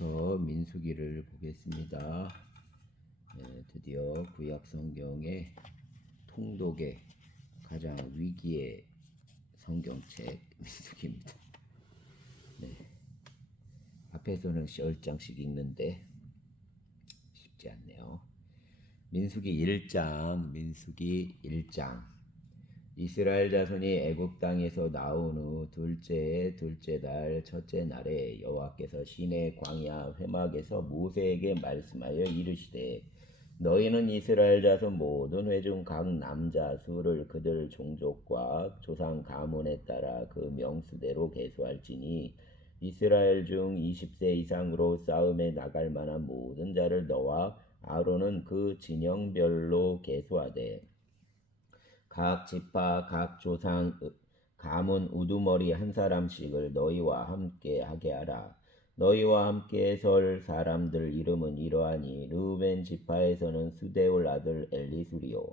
오늘부터 민수기를 보겠습니다. 드디어 구약 성경의 통독의 가장 위기의 성경책 민수기입니다. 앞에서는 10장씩 읽는데 쉽지 않네요. 민수기 1장. 이스라엘 자손이 애굽 땅에서 나온 후 둘째 달 첫째 날에 여호와께서 시내 광야 회막에서 모세에게 말씀하여 이르시되 너희는 이스라엘 자손 모든 회중 각 남자 수를 그들 종족과 조상 가문에 따라 그 명수대로 계수할지니 이스라엘 중 20세 이상으로 싸움에 나갈 만한 모든 자를 너와 아론은 그 진영별로 계수하되 각 지파 각 조상 가문 우두머리 한 사람씩을 너희와 함께 하게 하라. 너희와 함께 설 사람들 이름은 이러하니 르우벤 지파에서는 수데울 아들 엘리수리요,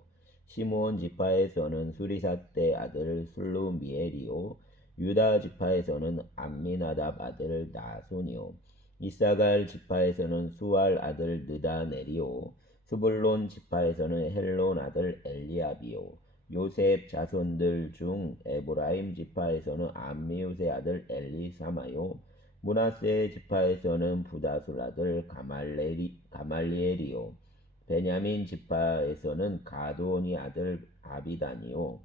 시므온 지파에서는 수리삿대 아들 술루미엘이요, 유다 지파에서는 암미나답 아들 나손이요, 이사갈 지파에서는 수알 아들 느다넬이요, 스불론 지파에서는 헬론 아들 엘리압이요, 요셉 자손들 중 에브라임 지파에서는 암미우스의 아들 엘리사마요, 므낫세 지파에서는 부다술 아들 가말리엘이요, 베냐민 지파에서는 가드온이 아들 아비단이요,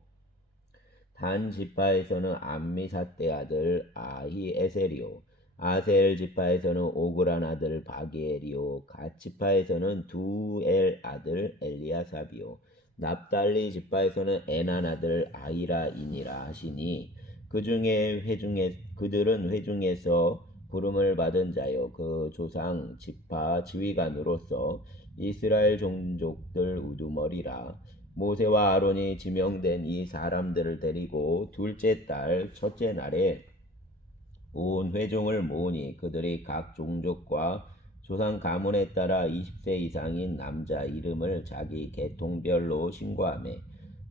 단 지파에서는 암미삿대 아들 아히에셀이요, 아셀 지파에서는 오그란 아들 바기엘이요, 갓 지파에서는 두엘 아들 엘리아삽이요, 납달리 지파에서는 에난 아들 아히라이니라 하시니 그들은 회중에서 부름을 받은 자요 그 조상 지파 지휘관으로서 이스라엘 종족들 우두머리라. 모세와 아론이 지명된 이 사람들을 데리고 둘째 달 첫째 날에 온 회중을 모으니 그들이 각 종족과 조상 가문에 따라 20세 이상인 남자 이름을 자기 계통별로 신고하며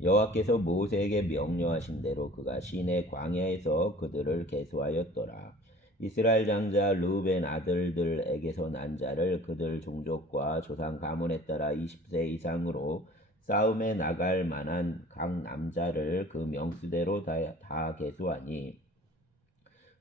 여호와께서 모세에게 명령하신 대로 그가 시내 광야에서 그들을 계수하였더라. 이스라엘 장자 르우벤 아들들에게서 난 자를 그들 종족과 조상 가문에 따라 20세 이상으로 싸움에 나갈 만한 각 남자를 그 명수대로 다 계수하니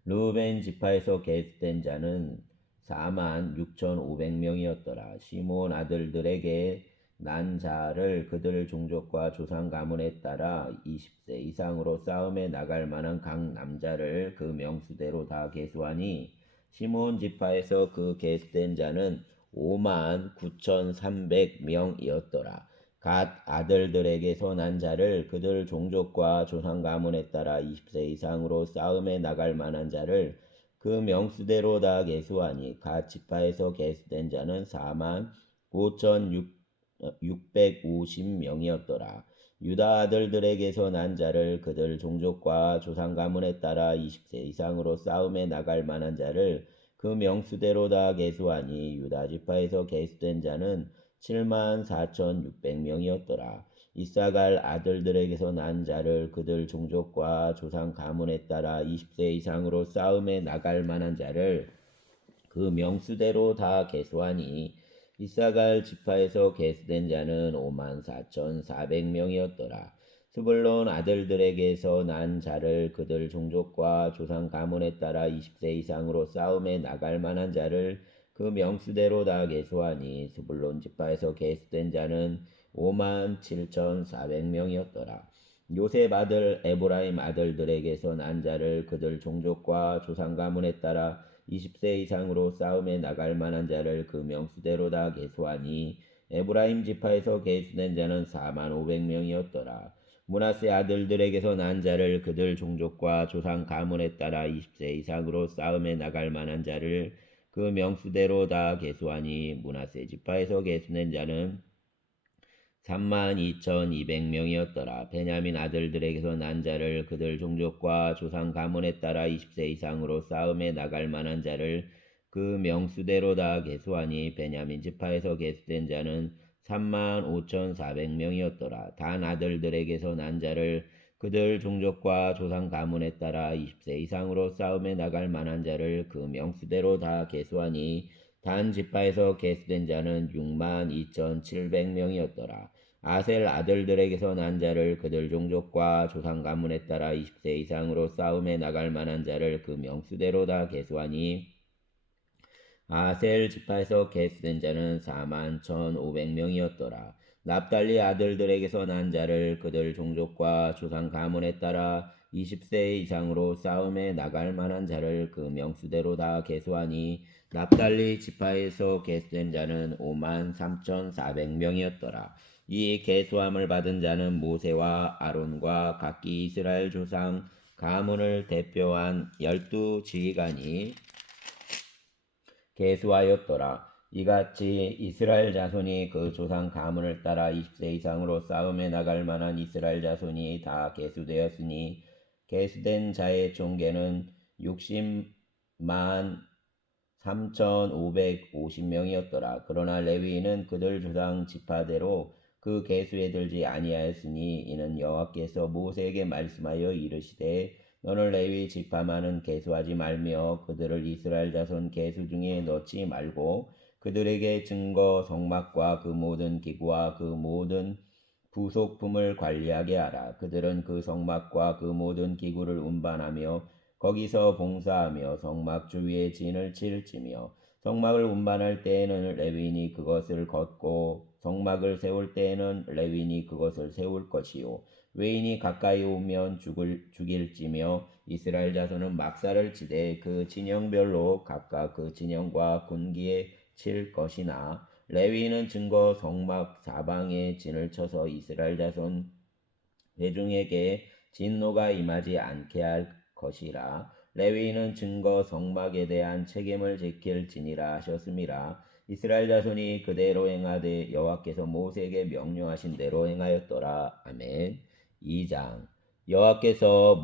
르우벤 지파에서 계수된 자는 46,500명이었더라. 시므온 아들들에게 난 자를 그들 종족과 조상 가문에 따라 20세 이상으로 싸움에 나갈 만한 각 남자를 그 명수대로 다 계수하니 시므온 지파에서 그 계수된 자는 59,300명이었더라. 갓 아들들에게서 난 자를 그들 종족과 조상 가문에 따라 20세 이상으로 싸움에 나갈 만한 자를 그 명수대로 다 계수하니 갓 지파에서 계수된 자는 45,650명이었더라. 유다 아들들에게서 난 자를 그들 종족과 조상 가문에 따라 20세 이상으로 싸움에 나갈 만한 자를 그 명수대로 다 계수하니 유다 지파에서 계수된 자는 74,600명이었더라. 이사갈 아들들에게서 난 자를 그들 종족과 조상 가문에 따라 20세 이상으로 싸움에 나갈 만한 자를 그 명수대로 다 계수하니 이사갈 지파에서 계수된 자는 54,400명이었더라. 스불론 아들들에게서 난 자를 그들 종족과 조상 가문에 따라 20세 이상으로 싸움에 나갈 만한 자를 그 명수대로 다 계수하니 스불론 지파에서 계수된 자는 57,400명이었더라. 요셉 아들 에브라임 아들들에게서 난 자를 그들 종족과 조상 가문에 따라 20세 이상으로 싸움에 나갈 만한 자를 그 명수대로 다 계수하니 에브라임 지파에서 계수된 자는 45,000명이었더라. 므낫세 아들들에게서 난 자를 그들 종족과 조상 가문에 따라 20세 이상으로 싸움에 나갈 만한 자를 그 명수대로 다 계수하니 므낫세 지파에서 계수된 자는 32,200명이었더라. 베냐민 아들들에게서 난 자를 그들 종족과 조상 가문에 따라 20세 이상으로 싸움에 나갈 만한 자를 그 명수대로 다 계수하니 베냐민 지파에서 계수된 자는 35,400명이었더라. 단 아들들에게서 난 자를 그들 종족과 조상 가문에 따라 20세 이상으로 싸움에 나갈 만한 자를 그 명수대로 다 계수하니 단 지파에서 계수된 자는 62,700명이었더라. 아셀 아들들에게서 난 자를 그들 종족과 조상 가문에 따라 20세 이상으로 싸움에 나갈 만한 자를 그 명수대로 다 계수하니 아셀 지파에서 계수된 자는 41,500명이었더라. 납달리 아들들에게서 난 자를 그들 종족과 조상 가문에 따라 20세 이상으로 싸움에 나갈 만한 자를 그 명수대로 다 계수하니 납달리 지파에서 계수된 자는 53,400명이었더라. 이 계수함을 받은 자는 모세와 아론과 각기 이스라엘 조상 가문을 대표한 12지휘관이 계수하였더라. 이같이 이스라엘 자손이 그 조상 가문을 따라 20세 이상으로 싸움에 나갈 만한 이스라엘 자손이 다 계수되었으니 계수된 자의 총계는 60만 3,550명이었더라. 그러나 레위인은 그들 조상 지파대로 그 계수에 들지 아니하였으니 이는 여호와께서 모세에게 말씀하여 이르시되 너는 레위 지파만은 계수하지 말며 그들을 이스라엘 자손 계수 중에 넣지 말고 그들에게 증거 성막과 그 모든 기구와 그 모든 부속품을 관리하게 하라. 그들은 그 성막과 그 모든 기구를 운반하며 거기서 봉사하며 성막 주위에 진을 칠지며 성막을 운반할 때에는 레위인이 그것을 걷고 성막을 세울 때에는 레위인이 그것을 세울 것이요 외인이 가까이 오면 죽일지며 이스라엘 자손은 막사를 치되 그 진영별로 각각 그 진영과 군기에 칠 것이나 레위인은 증거 성막 사방에 진을 쳐서 이스라엘 자손 회중에게 진노가 임하지 않게 할 것이라. 레위인은 증거 성막에 대한 책임을 지킬지니라 하셨음이라. 이스라엘 자손이 그대로 행하되 여호와께서 모세에게 명령하신 대로 행하였더라. 아멘. 2장 여호와께서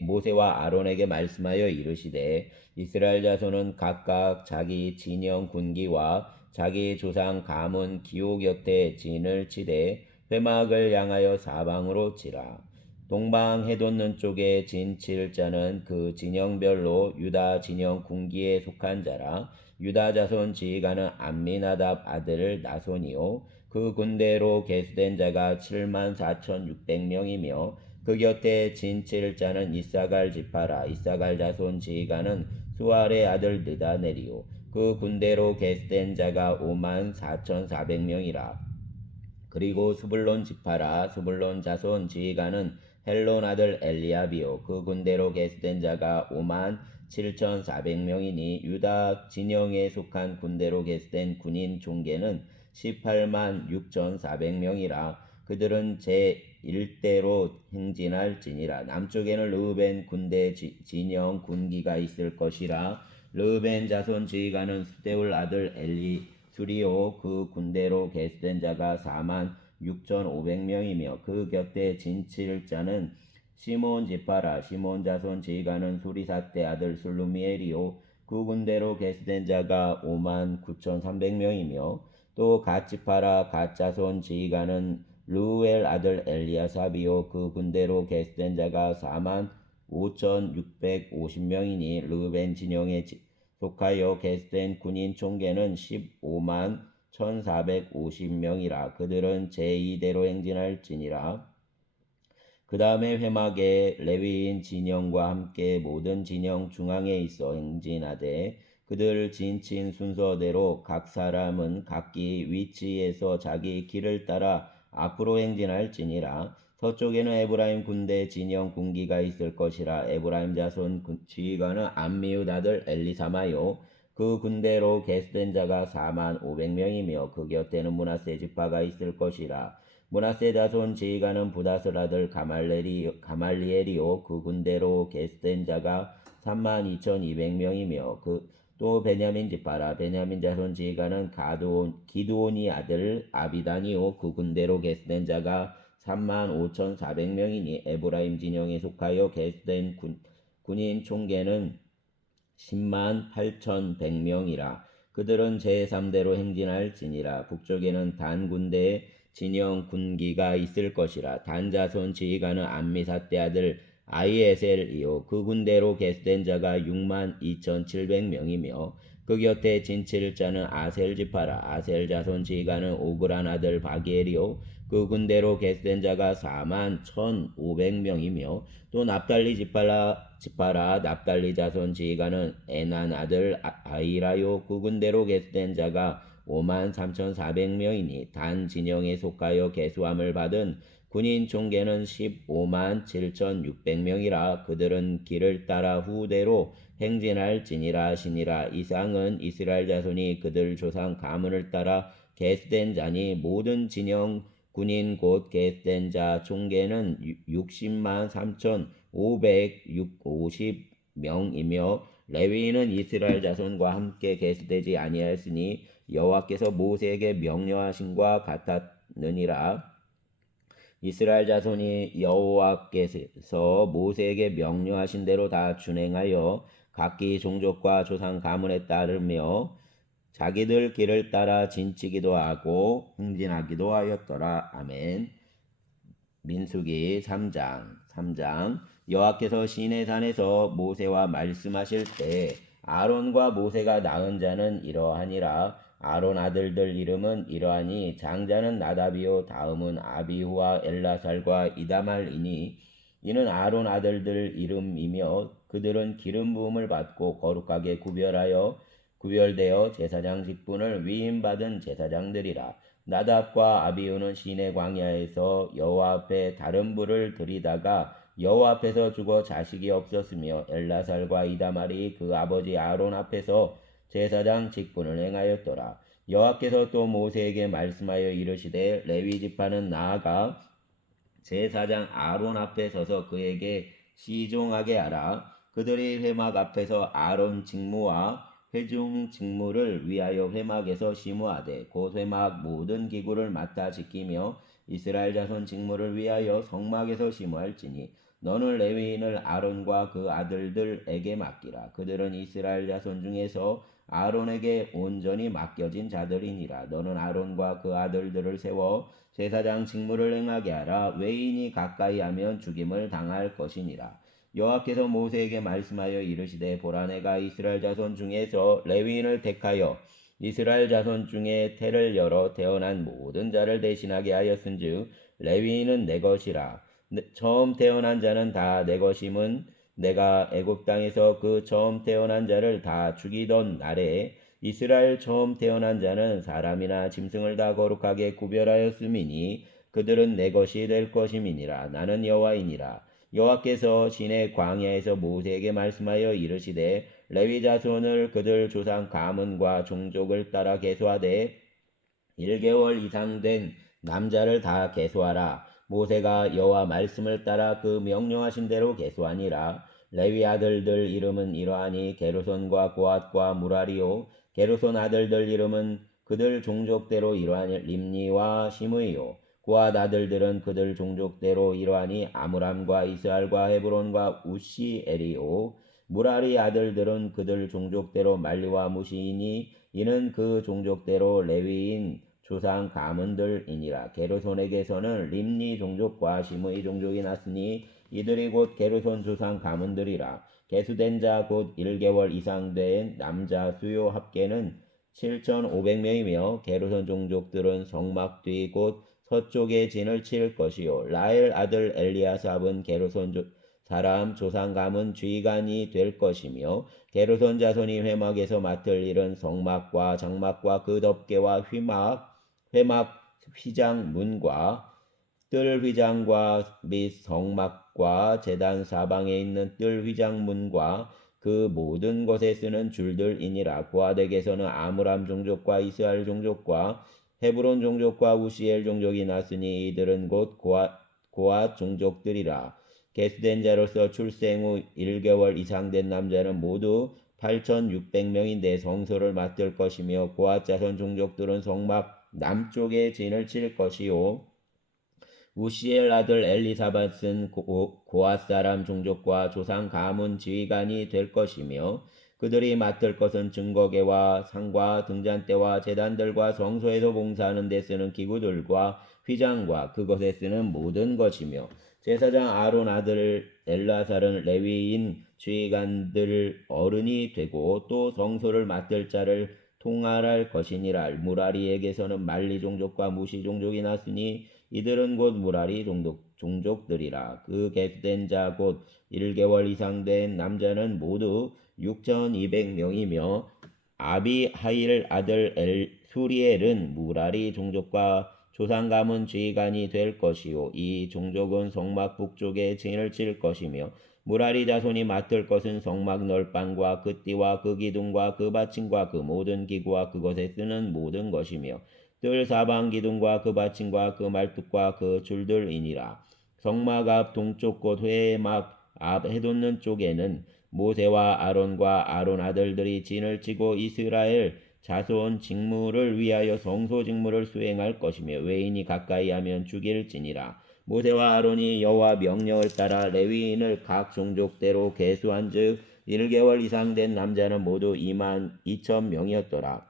모세와 아론에게 말씀하여 이르시되 이스라엘 자손은 각각 자기 진영 군기와 자기 조상 가문 기호 곁에 진을 치되 회막을 향하여 사방으로 치라. 동방 해돋는 쪽에 진 칠 자는 그 진영별로 유다 진영 군기에 속한 자라. 유다 자손 지휘관은 암미나답 아들 나손이요 그 군대로 계수된 자가 74,600명이며 그 곁에 진 칠 자는 이사갈 지파라. 이사갈 자손 지휘관은 수알의 아들 느다넬이요 그 군대로 계수된 자가 54,400명이라. 그리고 스불론 지파라. 스불론 자손 지휘관은 헬론 아들 엘리압이요 그 군대로 계수된 자가 57,400명이니 유다 진영에 속한 군대로 계수된 군인 총계는 18만 6,400명이라. 그들은 제1대로 행진할지니라. 남쪽에는 르우벤 군대 진영 군기가 있을 것이라. 르우벤 자손 지휘관은 수데울 아들 수리오 그 군대로 계수된 자가 4만 6,500명이며 그 곁에 진칠 자는 시몬 지파라. 시몬 자손 지휘관은 수리사대 아들 술루미엘이요 그 군대로 계수된 자가 5만 9,300명이며 또 갓 지파라. 갓 자손 지휘관은 르우엘 아들 엘리아삽이요 그 군대로 계수된 자가 4만 5,650명이니 르우벤 진영에 속하여 계수된 군인 총계는 15만 1,450명이라. 그들은 제2대로 행진할지니라. 그 다음에 회막에 레위인 진영과 함께 모든 진영 중앙에 있어 행진하되 그들 진친 순서대로 각 사람은 각기 위치에서 자기 길을 따라 앞으로 행진할지니라. 서쪽에는 에브라임 군대 진영 군기가 있을 것이라. 에브라임 자손 지휘관은 암미웃 아들 엘리사마요 그 군대로 계수된 자가 4만 500명이며 그 곁에는 므낫세 지파가 있을 것이라. 므낫세 자손 지휘관은 부다슬 아들 가말리엘이요 그 군대로 계수된 자가 3만 2,200명이며 또 베냐민 지파라. 베냐민 자손 지휘관은 기드온이 아들 아비단이요 그 군대로 계수된 자가 3만 5,400명이니 에브라임 진영에 속하여 계수된 군인 총계는 10만 8,100명이라. 그들은 제3대로 행진할지니라. 북쪽에는 단 군대에 진영 군기가 있을 것이라. 단 자손 지휘관은 암미사대 아들 아히에셀이요 그 군대로 계수된 자가 62,700명이며 그 곁에 진칠 자는 아셀 지파라. 아셀 자손 지휘관은 오그란 아들 바기엘이요 그 군대로 계수된 자가 41,500명이며 또 납달리 지파라. 납달리 자손 지휘관은 에난 아들 아히라요 그 군대로 계수된 자가 53,400명이니 단 진영에 속하여 계수함을 받은 군인 총계는 157,600명이라. 그들은 길을 따라 후대로 행진할지니라. 시니라. 이상은 이스라엘 자손이 그들 조상 가문을 따라 계수된 자니 모든 진영 군인 곧 계수된 자 총계는 60만 3,550명이며 레위인은 이스라엘 자손과 함께 계수되지 아니하였으니 여호와께서 모세에게 명령하신과 같았느니라. 이스라엘 자손이 여호와께서 모세에게 명령하신 대로 다 준행하여 각기 종족과 조상 가문에 따르며 자기들 길을 따라 진치기도 하고 흥진하기도 하였더라. 아멘. 민수기 3장 여호와께서 시내산에서 모세와 말씀하실 때 아론과 모세가 낳은 자는 이러하니라. 아론 아들들 이름은 이러하니 장자는 나답이요 다음은 아비후와 엘라살과 이다말이니 이는 아론 아들들 이름이며 그들은 기름 부음을 받고 거룩하게 구별되어 제사장 직분을 위임받은 제사장들이라. 나답과 아비후는 시내 광야에서 여호와 앞에 다른 불을 들이다가 여호와 앞에서 죽어 자식이 없었으며 엘라살과 이다말이 그 아버지 아론 앞에서 제사장 직분을 행하였더라. 여호와께서 또 모세에게 말씀하여 이르시되 레위 지파는 나아가 제사장 아론 앞에 서서 그에게 시종하게 하라. 그들이 회막 앞에서 아론 직무와 회중 직무를 위하여 회막에서 심우하되 곧 회막 모든 기구를 맡아 지키며 이스라엘 자손 직무를 위하여 성막에서 심우할지니 너는 레위인을 아론과 그 아들들에게 맡기라. 그들은 이스라엘 자손 중에서 아론에게 온전히 맡겨진 자들이니라. 너는 아론과 그 아들들을 세워 제사장 직무를 행하게 하라. 외인이 가까이 하면 죽임을 당할 것이니라. 여호와께서 모세에게 말씀하여 이르시되 보라 내가 이스라엘 자손 중에서 레위인을 택하여 이스라엘 자손 중에 태를 열어 태어난 모든 자를 대신하게 하였은즉 레위인은 내 것이라. 처음 태어난 자는 다 내 것임은 내가 애굽 땅에서 그 처음 태어난 자를 다 죽이던 날에 이스라엘 처음 태어난 자는 사람이나 짐승을 다 거룩하게 구별하였음이니 그들은 내 것이 될 것임이니라. 나는 여호와이니라. 여호와께서 시내 광야에서 모세에게 말씀하여 이르시되 레위 자손을 그들 조상 가문과 종족을 따라 계수하되 1개월 이상 된 남자를 다 계수하라. 모세가 여호와 말씀을 따라 그 명령하신 대로 계수하니라. 레위 아들들 이름은 이러하니 게르손과 고앗과 무라리요 게르손 아들들 이름은 그들 종족대로 이러하니 림니와 시므이요 고앗 아들들은 그들 종족대로 이러하니 아므람과 이스알과 헤브론과 우시엘이요 무라리 아들들은 그들 종족대로 말리와 무시이니 이는 그 종족대로 레위인 조상 가문들이니라. 게르손에게서는 림니 종족과 시므이 종족이 났으니 이들이 곧 게르손 조상 가문들이라. 계수된 자 곧 1개월 이상 된 남자 수요 합계는 7,500명이며 게르손 종족들은 성막 뒤 곧 서쪽에 진을 칠 것이요 라엘 아들 엘리아삽은 게르손 사람 조상 가문 주의관이 될 것이며 게르손 자손이 회막에서 맡을 일은 성막과 장막과 그 덮개와 회막 휘장 문과 뜰 휘장과 및 성막과 제단 사방에 있는 뜰 휘장 문과 그 모든 곳에 쓰는 줄들이니라. 고앗에게서는 아므람 종족과 이스라엘 종족과 헤브론 종족과 우시엘 종족이 났으니 이들은 곧 고앗 종족들이라. 계수된 자로서 출생 후 1개월 이상 된 남자는 모두 8,600명인데 성소를 맡을 것이며 고앗 자손 종족들은 성막 남쪽에 진을 칠 것이요 우시엘 아들 엘리사밧은 고앗 사람 종족과 조상 가문 지휘관이 될 것이며 그들이 맡을 것은 증거계와 상과 등잔대와 제단들과 성소에서 봉사하는 데 쓰는 기구들과 휘장과 그것에 쓰는 모든 것이며 제사장 아론 아들 엘라살은 레위인 지휘관들 어른이 되고 또 성소를 맡을 자를 통할할 것이니라. 무라리에게서는 말리 종족과 무시 종족이 났으니 이들은 곧 무라리 종족들이라. 그 계수된 자 곧 1개월 이상 된 남자는 모두 6,200명이며 아비하일 아들 수리엘은 무라리 종족과 조상 가문 지휘관이 될 것이요 이 종족은 성막 북쪽에 진을 칠 것이며 무라리 자손이 맡을 것은 성막 널판과 그 띠와 그 기둥과 그 받침과 그 모든 기구와 그것에 쓰는 모든 것이며 뜰 사방 기둥과 그 받침과 그 말뚝과 그 줄들이니라. 성막 앞 동쪽 곳 회막 앞 해돋는 쪽에는 모세와 아론과 아론 아들들이 진을 치고 이스라엘 자손 직무를 위하여 성소 직무를 수행할 것이며 외인이 가까이 하면 죽일지니라. 모세와 아론이 여호와 명령을 따라 레위인을 각 종족대로 계수한즉 1개월 이상 된 남자는 모두 22,000명이었더라.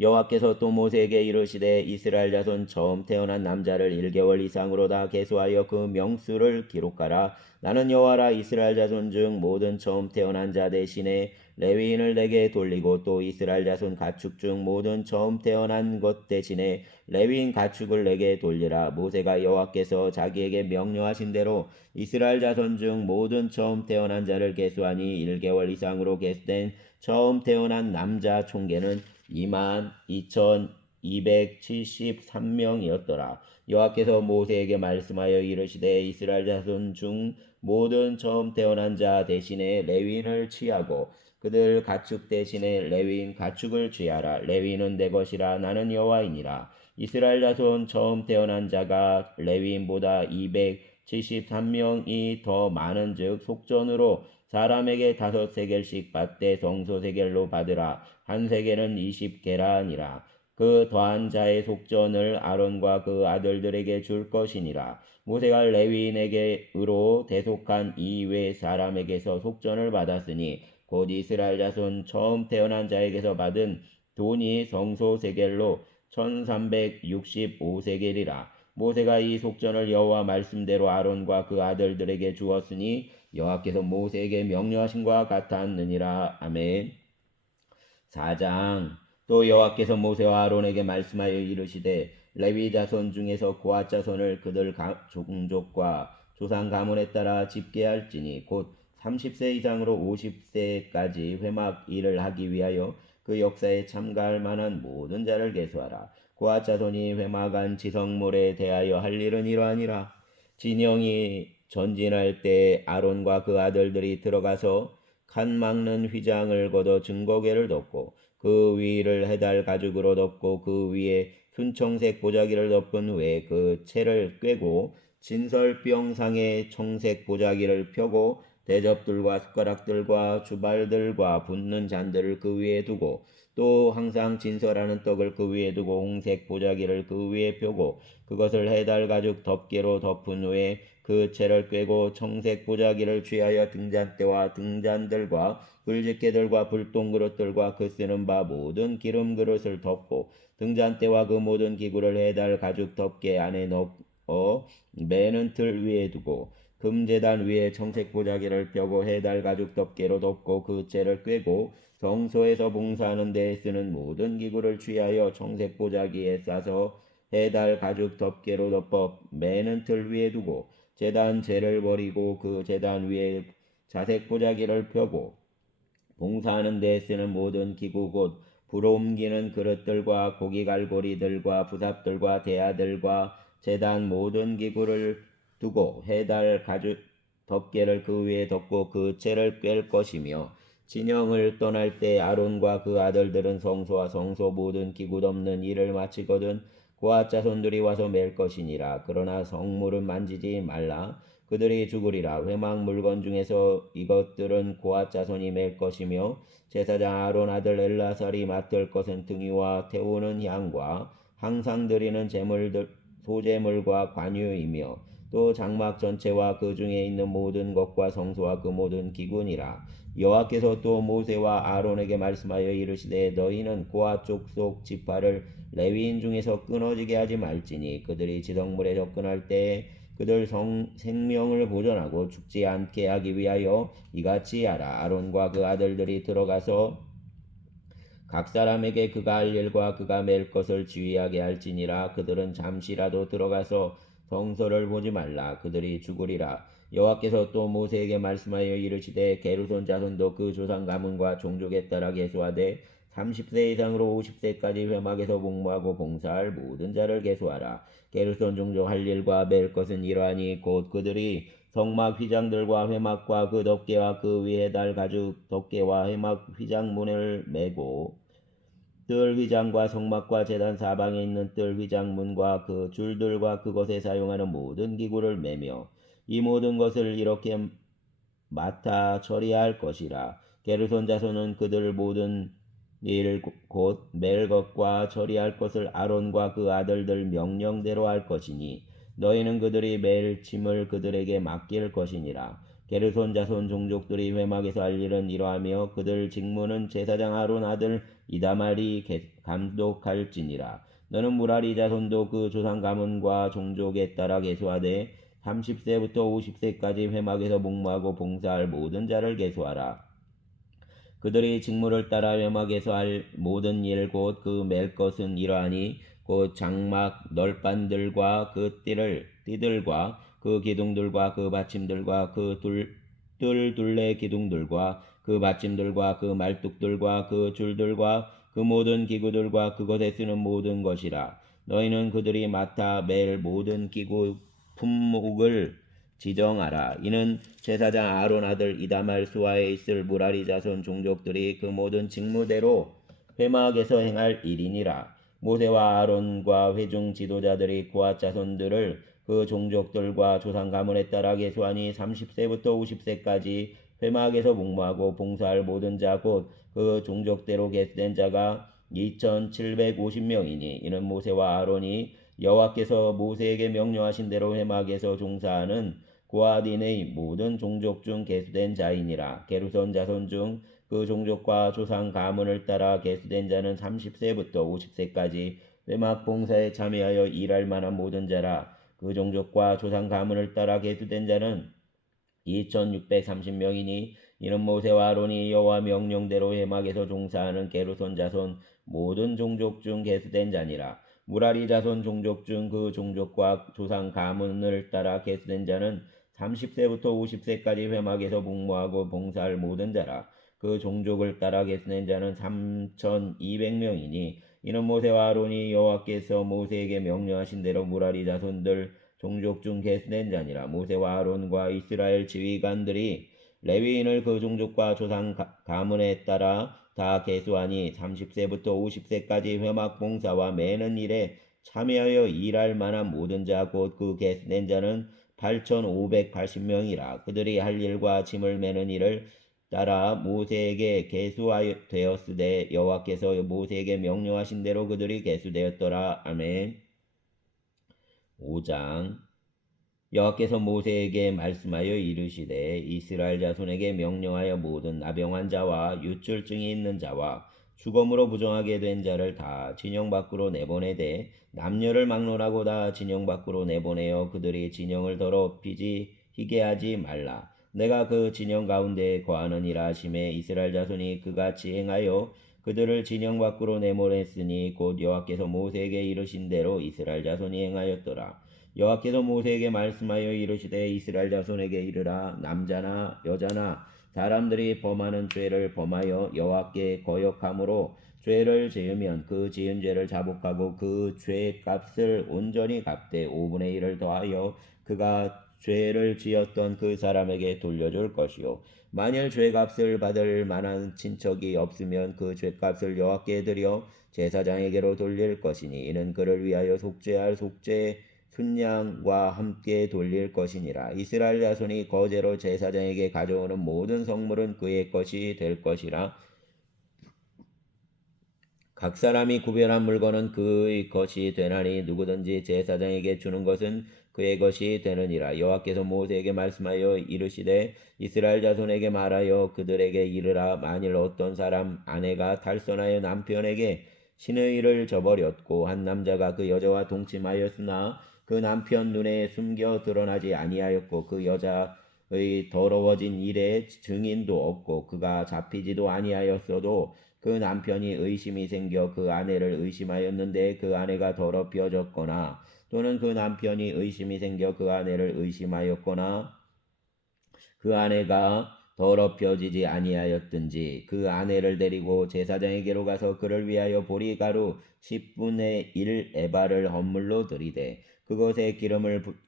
여호와께서 또 모세에게 이르시되 이스라엘 자손 처음 태어난 남자를 1개월 이상으로 다 계수하여 그 명수를 기록하라. 나는 여호와라. 이스라엘 자손 중 모든 처음 태어난 자 대신에 레위인을 내게 돌리고 또 이스라엘 자손 가축 중 모든 처음 태어난 것 대신에 레위인 가축을 내게 돌리라. 모세가 여호와께서 자기에게 명령하신 대로 이스라엘 자손 중 모든 처음 태어난 자를 계수하니 1개월 이상으로 계수된 처음 태어난 남자 총계는 22,273명이었더라. 여호와께서 모세에게 말씀하여 이르시되 이스라엘 자손 중 모든 처음 태어난 자 대신에 레위인을 취하고 그들 가축 대신에 레위인 가축을 취하라. 레위인은 내 것이라. 나는 여호와이니라. 이스라엘 자손 처음 태어난 자가 레위인보다 273명이 더 많은즉 속전으로 사람에게 5세겔씩 받되 성소 세겔로 받으라. 한 세겔은 20게라니라. 그 더한 자의 속전을 아론과 그 아들들에게 줄 것이니라. 모세가 레위인에게로 대속한 이외 사람에게서 속전을 받았으니 곧 이스라엘 자손 처음 태어난 자에게서 받은 돈이 성소 세겔로 1365세겔이라. 모세가 이 속전을 여호와 말씀대로 아론과 그 아들들에게 주었으니 여호와께서 모세에게 명령하신 것 같았느니라. 아멘. 4장. 또 여호와께서 모세와 아론에게 말씀하여 이르시되 레위 자손 중에서 고핫 자손을 그들 종족과 조상 가문에 따라 집계할지니 곧 30세 이상으로 50세까지 회막 일을 하기 위하여 그 역사에 참가할 만한 모든 자를 계수하라. 고핫 자손이 회막안 지성물에 대하여 할 일은 이러하니라. 진영이 전진할 때 아론과 그 아들들이 들어가서 칸 막는 휘장을 걷어 증거궤를 덮고 그 위를 해달 가죽으로 덮고 그 위에 순청색 보자기를 덮은 후에 그 채를 꿰고 진설병상에 청색 보자기를 펴고 대접들과 숟가락들과 주발들과 붓는 잔들을 그 위에 두고 또 항상 진설하는 떡을 그 위에 두고 홍색 보자기를 그 위에 펴고 그것을 해달 가죽 덮개로 덮은 후에 그 채를 꿰고 청색 보자기를 취하여 등잔대와 등잔들과 불집게들과 불똥그릇들과 그 쓰는 바 모든 기름 그릇을 덮고 등잔대와 그 모든 기구를 해달 가죽 덮개 안에 넣어 매는 틀 위에 두고 금제단 위에 청색 보자기를 펴고 해달 가죽 덮개로 덮고 그 채를 꿰고 성소에서 봉사하는 데에 쓰는 모든 기구를 취하여 청색 보자기에 싸서 해달 가죽 덮개로 덮어 매는 틀 위에 두고 제단 재를 버리고 그 제단 위에 자색 보자기를 펴고 봉사하는 데 쓰는 모든 기구 곧 불 옮기는 그릇들과 고기 갈고리들과 부삽들과 대야들과 제단 모든 기구를 두고 해달 가죽 덮개를 그 위에 덮고 그 채를 꿰 것이며 진영을 떠날 때 아론과 그 아들들은 성소와 성소 모든 기구 덮는 일을 마치거든 고핫 자손들이 와서 맬 것이니라. 그러나 성물은 만지지 말라. 그들이 죽으리라. 회막 물건 중에서 이것들은 고핫 자손이 맬 것이며 제사장 아론 아들 엘라살이 맡을 것은 등유와 태우는 향과 항상 드리는 제물들 소제물과 관유이며 또 장막 전체와 그 중에 있는 모든 것과 성소와 그 모든 기구니라. 여호와께서 또 모세와 아론에게 말씀하여 이르시되 너희는 고아 족속 지파를 레위인 중에서 끊어지게 하지 말지니 그들이 지성물에 접근할 때에 그들 생명을 보존하고 죽지 않게 하기 위하여 이같이 하라. 아론과 그 아들들이 들어가서 각 사람에게 그가 할 일과 그가 맬 것을 지휘하게 할지니라. 그들은 잠시라도 들어가서 성소를 보지 말라. 그들이 죽으리라. 여호와께서 또 모세에게 말씀하여 이르시되 게르손 자손도 그 조상 가문과 종족에 따라 계수하되 30세 이상으로 50세까지 회막에서 복무하고 봉사할 모든 자를 계수하라. 게르손 종족 할 일과 맬 것은 이러하니 곧 그들이 성막 휘장들과 회막과 그 덮개와 그 위에 달 가죽 덮개와 회막 휘장문을 메고 뜰 휘장과 성막과 제단 사방에 있는 뜰 휘장문과 그 줄들과 그것에 사용하는 모든 기구를 매며 이 모든 것을 이렇게 맡아 처리할 것이라. 게르손 자손은 그들 모든 일 곧 맬 것과 처리할 것을 아론과 그 아들들 명령대로 할 것이니 너희는 그들이 맬 짐을 그들에게 맡길 것이니라. 게르손 자손 종족들이 회막에서 할 일은 이러하며 그들 직무는 제사장 아론 아들 이다말이 감독할지니라. 너는 무라리 자손도 그 조상 가문과 종족에 따라 계수하되 30세부터 50세까지 회막에서 복무하고 봉사할 모든 자를 계수하라. 그들이 직무를 따라 회막에서 할 모든 일 곧 그 맬 것은 이러하니 곧 장막 널판들과 그 띠들과 그 기둥들과 그 받침들과 그 뜰 둘레 기둥들과 그 받침들과 그 말뚝들과 그 줄들과 그 모든 기구들과 그것에 쓰는 모든 것이라. 너희는 그들이 맡아 맬 모든 기구 품목을 지정하라. 이는 제사장 아론 아들 이다말 수하에 있을 무라리 자손 종족들이 그 모든 직무대로 회막에서 행할 일이니라. 모세와 아론과 회중 지도자들이 고앗 자손들을 그 종족들과 조상 가문에 따라 계수하니 30세부터 50세까지 회막에서 복무하고 봉사할 모든 자 곧 그 종족대로 계수된 자가 2750명이니 이는 모세와 아론이 여호와께서 모세에게 명령하신 대로 회막에서 종사하는 고아딘의 모든 종족 중 계수된 자이니라. 게르손 자손 중 그 종족과 조상 가문을 따라 계수된 자는 30세부터 50세까지 회막 봉사에 참여하여 일할 만한 모든 자라. 그 종족과 조상 가문을 따라 계수된 자는 2630명이니 이는 모세와 아론이 여호와 명령대로 회막에서 종사하는 게르손 자손 모든 종족 중 계수된 자니라. 무라리 자손 종족 중 그 종족과 조상 가문을 따라 계수된 자는 30세부터 50세까지 회막에서 복무하고 봉사할 모든 자라. 그 종족을 따라 계수된 자는 3200명이니 이는 모세와 아론이 여호와께서 모세에게 명령하신 대로 무라리 자손들 종족 중 계수된 자니라. 모세와 아론과 이스라엘 지휘관들이 레위인을 그 종족과 조상 가문에 따라 다 계수하니 30세부터 50세까지 회막 봉사와 매는 일에 참여하여 일할 만한 모든 자 곧 그 계수된 자는 8580명이라. 그들이 할 일과 짐을 매는 일을 따라 모세에게 계수되었으되 여호와께서 모세에게 명령하신 대로 그들이 계수되었더라. 아멘. 5장. 여호와께서 모세에게 말씀하여 이르시되 이스라엘 자손에게 명령하여 모든 나병한 자와 유출증이 있는 자와 죽음으로 부정하게 된 자를 다 진영 밖으로 내보내되 남녀를 막론하고 다 진영 밖으로 내보내어 그들이 진영을 더럽히지 희게 하지 말라. 내가 그 진영 가운데 거하느니라 하심에 이스라엘 자손이 그같이 행하여 그들을 진영 밖으로 내보냈으니 곧 여호와께서 모세에게 이르신 대로 이스라엘 자손이 행하였더라. 여호와께서 모세에게 말씀하여 이르시되 이스라엘 자손에게 이르라. 남자나 여자나 사람들이 범하는 죄를 범하여 여호와께 거역함으로 죄를 지으면 그 지은 죄를 자복하고 그 죄 값을 온전히 갚되 5분의 1을 더하여 그가 죄를 지었던 그 사람에게 돌려줄 것이요 만일 죄값을 받을 만한 친척이 없으면 그 죄값을 여호와께 드려 제사장에게로 돌릴 것이니 이는 그를 위하여 속죄할 속죄 순양과 함께 돌릴 것이니라. 이스라엘 자손이 거제로 제사장에게 가져오는 모든 성물은 그의 것이 될 것이라. 각 사람이 구별한 물건은 그의 것이 되나니 누구든지 제사장에게 주는 것은 그의 것이 되느니라. 여호와께서 모세에게 말씀하여 이르시되 이스라엘 자손에게 말하여 그들에게 이르라. 만일 어떤 사람 아내가 탈선하여 남편에게 신의를 저버렸고 한 남자가 그 여자와 동침하였으나 그 남편 눈에 숨겨 드러나지 아니하였고 그 여자의 더러워진 일에 증인도 없고 그가 잡히지도 아니하였어도 그 남편이 의심이 생겨 그 아내를 의심하였는데 그 아내가 더럽혀졌거나 또는 그 남편이 의심이 생겨 그 아내를 의심하였거나 그 아내가 더럽혀지지 아니하였든지 그 아내를 데리고 제사장에게로 가서 그를 위하여 보리가루 10분의 1 에바를 헌물로 드리되 그것에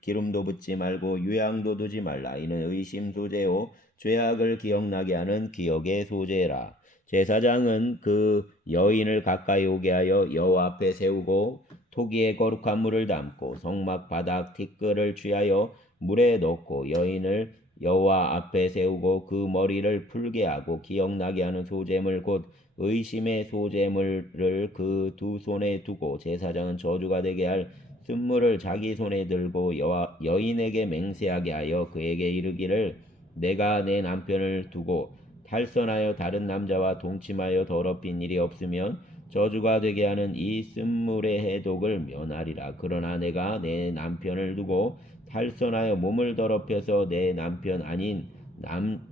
기름도 붓지 말고 유향도 두지 말라. 이는 의심 소재요 죄악을 기억나게 하는 기억의 소재라. 제사장은 그 여인을 가까이 오게 하여 여호와 앞에 세우고 토기에 거룩한 물을 담고 성막 바닥 티끌을 취하여 물에 넣고 여인을 여호와 앞에 세우고 그 머리를 풀게 하고 기억나게 하는 소재물 곧 의심의 소재물을 그 두 손에 두고 제사장은 저주가 되게 할 쓴물을 자기 손에 들고 여인에게 맹세하게 하여 그에게 이르기를 내가 내 남편을 두고 탈선하여 다른 남자와 동침하여 더럽힌 일이 없으면 저주가 되게 하는 이 쓴물의 해독을 면하리라. 그러나 내가 내 남편을 두고 탈선하여 몸을 더럽혀서 내 남편 아닌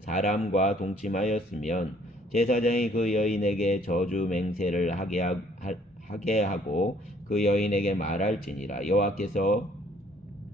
사람과 동침하였으면 제사장이 그 여인에게 저주 맹세를 하게 하고 그 여인에게 말할지니라. 여호와께서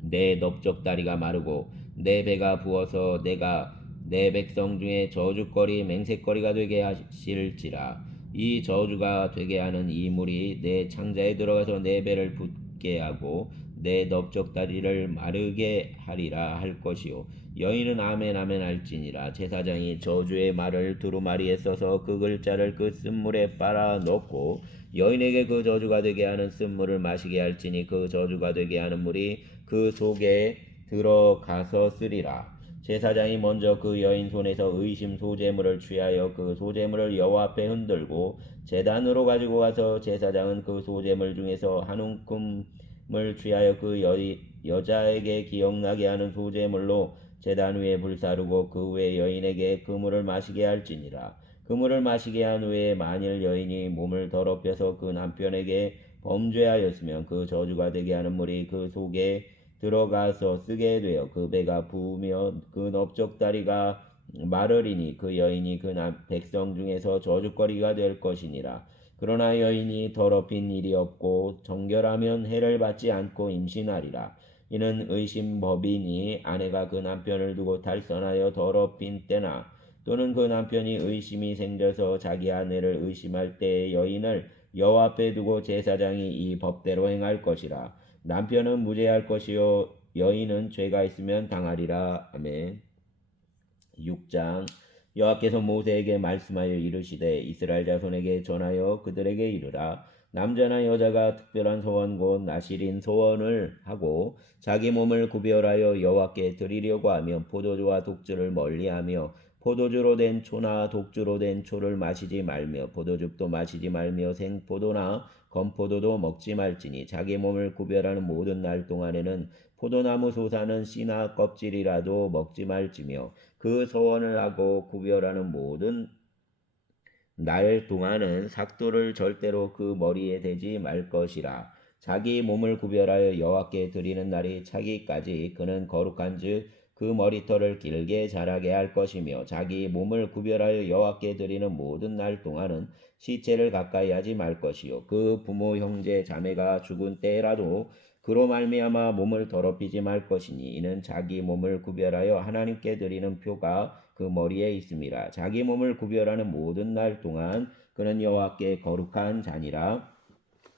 내 넓적다리가 마르고 내 배가 부어서 내가 내 백성 중에 저주거리 맹세거리가 되게 하실지라. 이 저주가 되게 하는 이 물이 내 창자에 들어가서 내 배를 붓게 하고 내 넓적다리를 마르게 하리라 할 것이요. 여인은 아멘 아멘 할지니라. 제사장이 저주의 말을 두루마리에 써서 그 글자를 그 쓴물에 빨아 넣고 여인에게 그 저주가 되게 하는 쓴물을 마시게 할지니 그 저주가 되게 하는 물이 그 속에 들어가서 쓰리라. 제사장이 먼저 그 여인 손에서 의심 소재물을 취하여 그 소재물을 여호와 앞에 흔들고 제단으로 가지고 가서 제사장은 그 소재물 중에서 한 움큼을 취하여 그 여자에게 기억나게 하는 소재물로 제단 위에 불사르고 그 후에 여인에게 그 물을 마시게 할지니라. 그 물을 마시게 한 후에 만일 여인이 몸을 더럽혀서 그 남편에게 범죄하였으면 그 저주가 되게 하는 물이 그 속에 들어가서 쓰게 되어 그 배가 부으며 그 넓적다리가 마르리니 그 여인이 그 백성 중에서 저주거리가 될 것이니라. 그러나 여인이 더럽힌 일이 없고 정결하면 해를 받지 않고 임신하리라. 이는 의심법이니 아내가 그 남편을 두고 탈선하여 더럽힌 때나 또는 그 남편이 의심이 생겨서 자기 아내를 의심할 때에 여인을 여호와 앞에 두고 제사장이 이 법대로 행할 것이라. 남편은 무죄할 것이요 여인은 죄가 있으면 당하리라. 아멘. 6장. 여호와께서 모세에게 말씀하여 이르시되 이스라엘 자손에게 전하여 그들에게 이르라. 남자나 여자가 특별한 소원 곧 나실인 소원을 하고 자기 몸을 구별하여 여호와께 드리려고 하며 포도주와 독주를 멀리하며 포도주로 된 초나 독주로 된 초를 마시지 말며 포도즙도 마시지 말며 생포도나 건포도도 먹지 말지니 자기 몸을 구별하는 모든 날 동안에는 포도나무 솟아는 씨나 껍질이라도 먹지 말지며 그 소원을 하고 구별하는 모든 날 동안은 삭도를 절대로 그 머리에 대지 말 것이라. 자기 몸을 구별하여 여호와께 드리는 날이 차기까지 그는 거룩한즉 그 머리털을 길게 자라게 할 것이며 자기 몸을 구별하여 여호와께 드리는 모든 날 동안은 시체를 가까이 하지 말 것이요 그 부모 형제 자매가 죽은 때라도 그로 말미암아 몸을 더럽히지 말 것이니 이는 자기 몸을 구별하여 하나님께 드리는 표가 그 머리에 있음이라. 자기 몸을 구별하는 모든 날 동안 그는 여호와께 거룩한 자니라.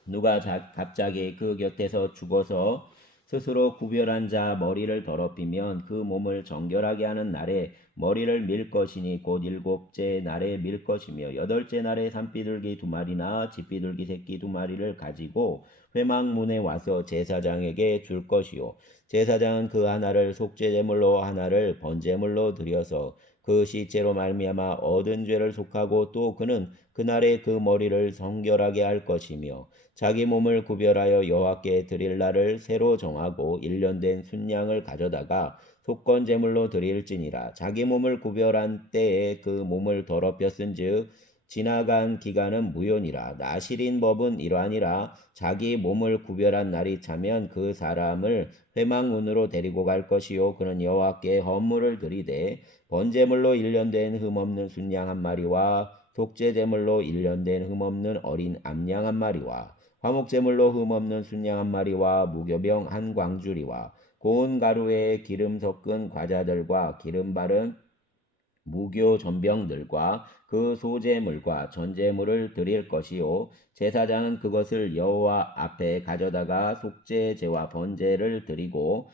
누가 갑자기 그 곁에서 죽어서 스스로 구별한 자 머리를 더럽히면 그 몸을 정결하게 하는 날에 머리를 밀 것이니 곧 7째 날에 밀 것이며 8째 날에 산비둘기 2마리나 집비둘기 새끼 2마리를 가지고 회막문에 와서 제사장에게 줄 것이요 제사장은 그 하나를 속죄제물로 하나를 번제물로 드려서 그 시체로 말미암아 얻은 죄를 속하고 또 그는 그날에 그 머리를 성결하게 할 것이며 자기 몸을 구별하여 여호와께 드릴 날을 새로 정하고 1년 된 순양을 가져다가 속건 제물로 드릴지니라. 자기 몸을 구별한 때에 그 몸을 더럽혔은즉 지나간 기간은 무효니라. 나실인 법은 이러하니라. 자기 몸을 구별한 날이 차면 그 사람을 회막문으로 데리고 갈 것이요 그는 여호와께 헌물을 드리되 번제물로 1년 된 흠없는 순양 한 마리와 속죄제물로 1년 된 흠없는 어린 암양 한 마리와 화목제물로 흠없는 순양 한 마리와 무교병 한 광주리와 고운 가루에 기름 섞은 과자들과 기름 바른 무교 전병들과 그 소제물과 전제물을 드릴 것이요 제사장은 그것을 여호와 앞에 가져다가 속죄제와 번제를 드리고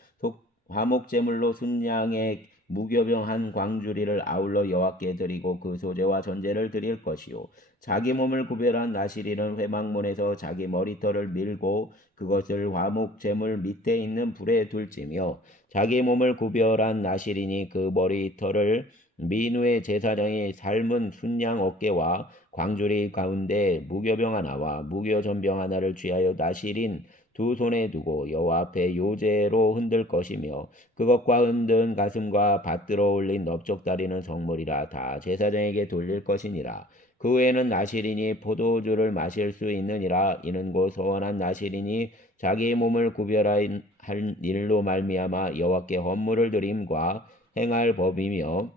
화목제물로 순양의 무교병 한 광주리를 아울러 여호와께 드리고 그 소제와 전제를 드릴 것이요 자기 몸을 구별한 나시리는 회막문에서 자기 머리털을 밀고 그것을 화목제물 밑에 있는 불에 둘지며 자기 몸을 구별한 나시리니 그 머리털을 민후의 제사장이 삶은 순양 어깨와 광주리 가운데 무교병 하나와 무교전병 하나를 취하여 나실인 두 손에 두고 여호와 앞에 요제로 흔들 것이며 그것과 흔든 가슴과 받들어 올린 넓적다리는 성물이라 다 제사장에게 돌릴 것이니라. 그 외에는 나실인이 포도주를 마실 수 있느니라. 이는 곧 서원한 나실인이 자기 몸을 구별할 일로 말미암아 여호와께 헌물을 드림과 행할 법이며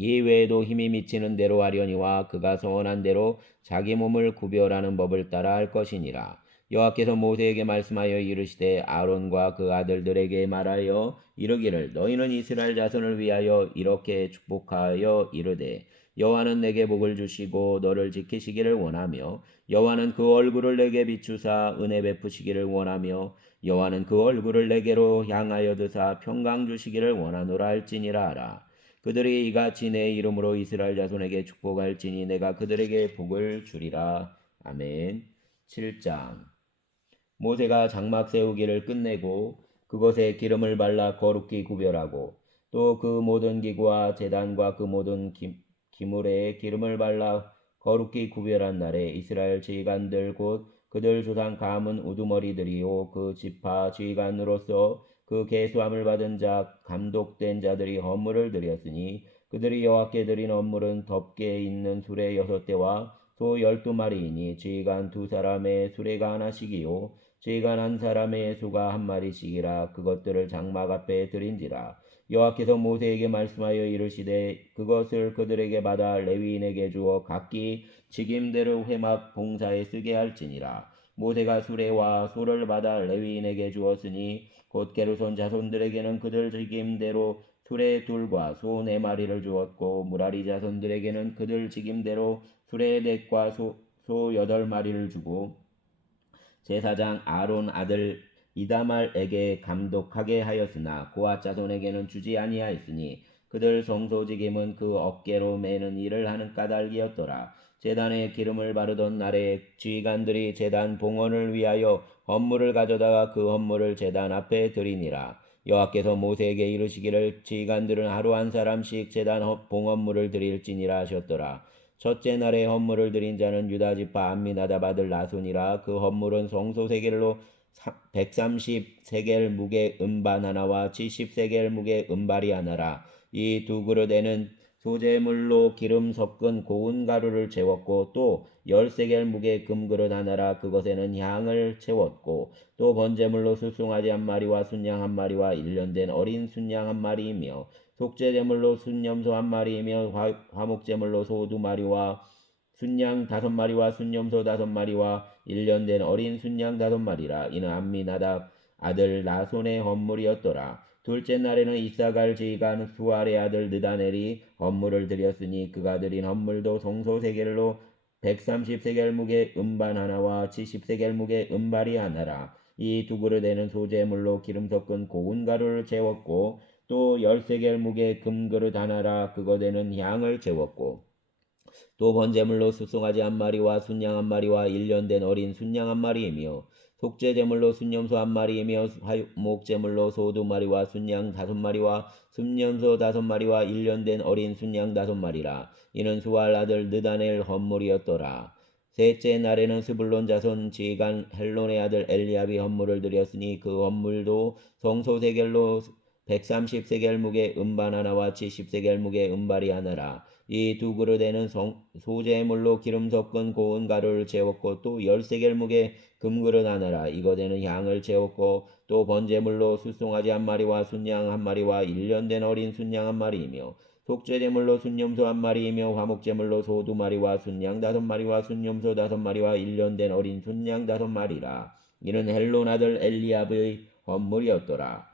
이 외에도 힘이 미치는 대로 하려니와 그가 서원한 대로 자기 몸을 구별하는 법을 따라 할 것이니라. 여호와께서 모세에게 말씀하여 이르시되 아론과 그 아들들에게 말하여 이르기를 너희는 이스라엘 자손을 위하여 이렇게 축복하여 이르되 여호와는 내게 복을 주시고 너를 지키시기를 원하며 여호와는 그 얼굴을 내게 비추사 은혜 베푸시기를 원하며 여호와는 그 얼굴을 내게로 향하여 드사 평강 주시기를 원하노라 할지니라 하라. 그들이 이같이 내 이름으로 이스라엘 자손에게 축복할지니 내가 그들에게 복을 주리라. 아멘. 7장 모세가 장막 세우기를 끝내고 그것에 기름을 발라 거룩히 구별하고 또 그 모든 기구와 제단과 그 모든 기물에 기름을 발라 거룩히 구별한 날에 이스라엘 지휘관들 곧 그들 조상 가문 우두머리들이요 그 지파 지휘관으로서 그 계수함을 받은 자 감독된 자들이 헌물을 드렸으니 그들이 여호와께 드린 헌물은 덮개 있는 수레 6대와 소 12마리이니 지휘관 2사람의 수레가 하나씩이요 지휘관 한 사람의 소가 한 마리씩이라 그것들을 장막 앞에 드린지라. 여호와께서 모세에게 말씀하여 이르시되 그것을 그들에게 받아 레위인에게 주어 각기 직임대로 회막 봉사에 쓰게 할지니라. 모세가 수레와 소를 받아 레위인에게 주었으니 곧 게르손 자손들에게는 그들 직임대로 수레 둘과 소 4마리를 주었고 무라리 자손들에게는 그들 직임대로 수레 넷과 소 8마리를 주고 제사장 아론 아들 이다말에게 감독하게 하였으나 고앗 자손에게는 주지 아니하였으니 그들 성소직임은 그 어깨로 매는 일을 하는 까닭이었더라. 제단에 기름을 바르던 날에 지휘관들이 제단 봉헌을 위하여 헌물을 가져다가 그 헌물을 제단 앞에 드리니라. 여호와께서 모세에게 이르시기를 지휘관들은 하루 한 사람씩 제단 봉헌물을 드릴지니라 하셨더라. 첫째 날에 헌물을 드린 자는 유다지파 암미나답 아들 나손이라. 그 헌물은 성소세겔로 130세겔 무게 음반 하나와 70세겔 무게 음발이 하나라. 이 두 그릇에는 소재물로 기름 섞은 고운 가루를 채웠고 또 10세겔 무게 금그릇 하나라. 그것에는 향을 채웠고 또 번제물로 숫송아지 한 마리와 순양 한 마리와 1년 된 어린 순양 한 마리이며 속죄제물로 순염소 한 마리이며 화목제물로 소 2마리와 순양 5마리와 순염소 5마리와 1년 된 어린 순양 5마리라. 이는 암미나답 아들 나손의 헌물이었더라. 둘째 날에는 이사갈 지휘관 수알의 아들 느다넬이 헌물을 드렸으니 그가 드린 헌물도 성소세겔로 130세겔 무게 음반 하나와 70세겔 무게 음발이 하나라. 이 두 그릇에는 소재물로 기름 섞은 고운 가루를 채웠고 또 10세겔 무게 금그릇 하나라. 그것에는 향을 채웠고 또 번제물로 숫송아지 한 마리와 순양 한 마리와 1년 된 어린 순양 한 마리이며 속죄제물로 순염소 1마리이며 화목제물로 소 2마리와 순양 5마리와 순염소 5마리와 1년된 어린 순양 5마리라. 이는 수알 아들 느다넬 헌물이었더라. 셋째 날에는 스불론 자손 지간 헬론의 아들 엘리압이 헌물을 드렸으니 그 헌물도 성소세겔로 130세겔 무게 음반 하나와 70세겔 무게 음발이 하나라. 이 두 그릇에는 소재물로 기름 섞은 고운 가루를 채웠고 또 10세겔 무게 금그릇 하나라. 이것에는 향을 채웠고 또 번제물로 숫송아지 1마리와 순양 1마리와 1년된 어린 순양 1마리이며 속죄제물로 순염소 1마리이며 화목제물로 소 2마리와 순양 5마리와 순염소 5마리와 1년된 어린 순양 5마리라. 이는 헬론 아들 엘리압의 헌물이었더라.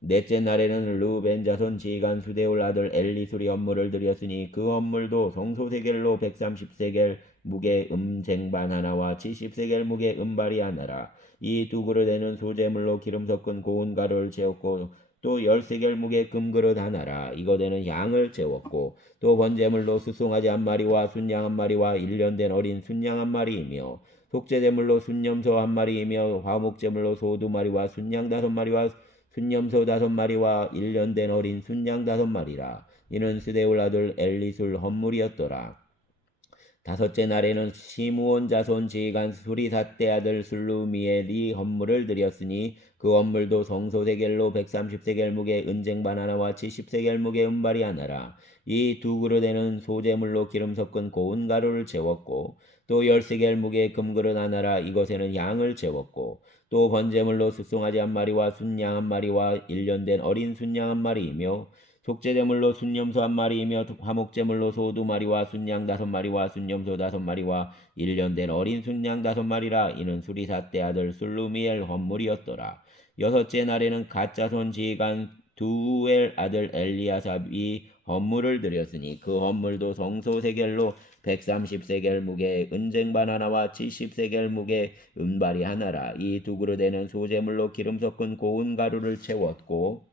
넷째 날에는 르우벤 자손 지간 수데울 아들 엘리술이 헌물을 드렸으니 그 헌물도 성소세겔로 130세겔 무게 쟁반 하나와 70세겔 무게 음발이 하나라. 이 두 그릇에는 소재물로 기름 섞은 고운 가루를 채웠고 또 10세겔 무게 금그릇 하나라. 이것에는 양을 채웠고 또 번제물로 숫송아지 1마리와 순양 1마리와 1년된 어린 순양 1마리이며 속죄제물로 순염소 1마리이며 화목제물로 소 2마리와 순양 5마리와 순염소 5마리와 1년된 어린 순양 5마리라. 이는 스데울 아들 엘리술 헌물이었더라. 다섯째 날에는 시므온 자손 지간 수리사떼 아들 술루미엘이 헌물을 드렸으니 그 헌물도 성소세겔로 130세겔 무게 은쟁반 하나와 70세겔 무게 은발이 하나라. 이 두 그릇에는 소재물로 기름 섞은 고운 가루를 채웠고 또 10세겔 무게 금그릇 하나라. 이것에는 양을 채웠고 또 번제물로 숫송아지 1마리와 순양 1마리와 1년된 어린 순양 1마리이며 속죄제물로 순염소 1마리이며 화목제물로 소 2마리와 순양 5마리와 순염소 5마리와 1년된 어린 순양 5마리라. 이는 수리사떼 아들 술루미엘 헌물이었더라. 여섯째 날에는 갓자손 지간 두엘 아들 엘리아삽이 헌물을 드렸으니 그 헌물도 성소세겔로 130세겔 무게 은쟁반 하나와 70세겔 무게 은발이 하나라. 이 두 그릇에는 소재물로 기름 섞은 고운 가루를 채웠고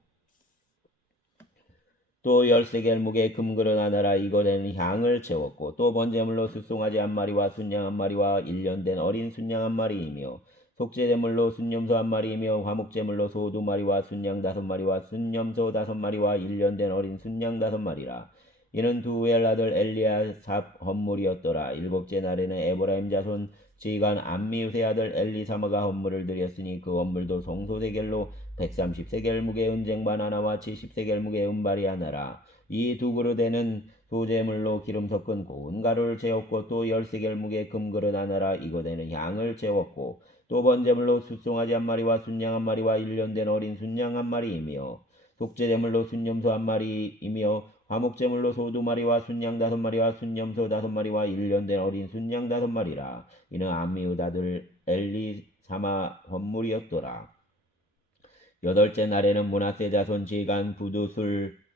또 10세겔 무게 금그릇 하나라. 이것에는 향을 채웠고 또 번제물로 숫송아지 1마리와 순양 1마리와 1년된 어린 순양 1마리이며 속죄제물로 순염소 1마리이며 화목제물로 소 2마리와 순양 5마리와 순염소 5마리와 1년된 어린 순양 5마리라. 이는 두엘 아들 엘리아삽 헌물이었더라. 일곱째 날에는 에브라임 자손 지간 암미우세 아들 엘리사마가 헌물을 드렸으니 그 헌물도 성소세겔로 130세겔 무게 은쟁반 하나와 70세겔 무게 은발이 하나라. 이 두 그릇에는 소재물로 기름 섞은 고운 가루를 채웠고 또 10세겔 무게 금그릇 하나라. 이것에는 향을 채웠고 또 번제물로 숫송아지 1마리와 순양 1마리와 1년된 어린 순양 1마리이며 속죄제물로 순염소 1마리이며 화목제물로 소 2마리와 순양 5마리와 순염소 5마리와 1년된 어린 순양 5마리라. 이는 암미우드 아들 엘리사마 헌물이었더라. 여덟째 날에는 므낫세 자손 지간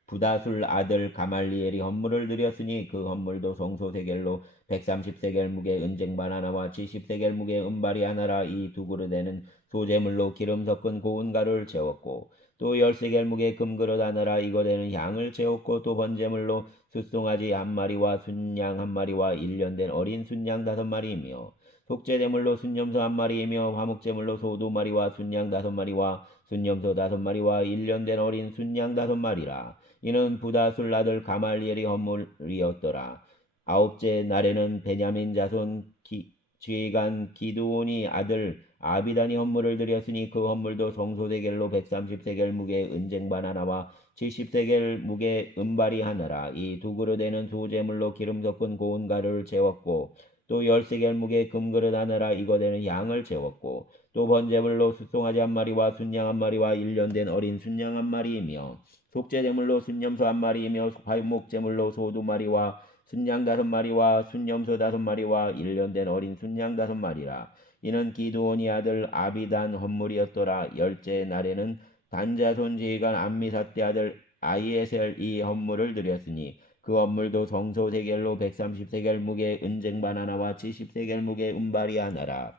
부다술 아들 가말리엘이 헌물을 드렸으니 그 헌물도 성소세겔로 130세겔 무게 은쟁반 하나와 70세겔 무게 은발이 하나라. 이 두 그릇에는 소재물로 기름 섞은 고운 가루를 채웠고 또 10세겔 무게 금그릇 하나라. 이것에는 향을 채웠고 또 번제물로 숫송아지 1마리와 순양 1마리와 1년된 어린 순양 5마리이며 속죄제물로 순염소 1마리이며 화목제물로 소 2마리와 순양 5마리와 순염소 5마리와 1년된 어린 순양 5마리라. 이는 부다술 아들 가말리엘이 헌물이었더라. 아홉째 날에는 베냐민 자손 지간 기드온이 아들 아비단이 헌물을 드렸으니 그 헌물도 성소세겔로 130세겔 무게 은쟁반 하나와 70세겔 무게 은발이 하나라. 이 두 그릇에는 소재물로 기름 섞은 고운 가루를 채웠고 또 10세겔 무게 금그릇 하나라. 이것에는 양을 채웠고 또 번제물로 숫송아지 1마리와 순양 1마리와 1년된 어린 순양 1마리이며 속죄제물로 순염소 1마리이며 화목제물로 소 2마리와 순양 5마리와 순염소 5마리와 1년된 어린 순양 5마리라. 이는 기드온이 아들 아비단 헌물이었더라. 열째 날에는 단자손 지간 암미사떼 아들 아이에셀이 헌물을 드렸으니 그 헌물도 성소세겔로 130세겔 무게 은쟁반 하나와 70세겔 무게 은발이 하나라.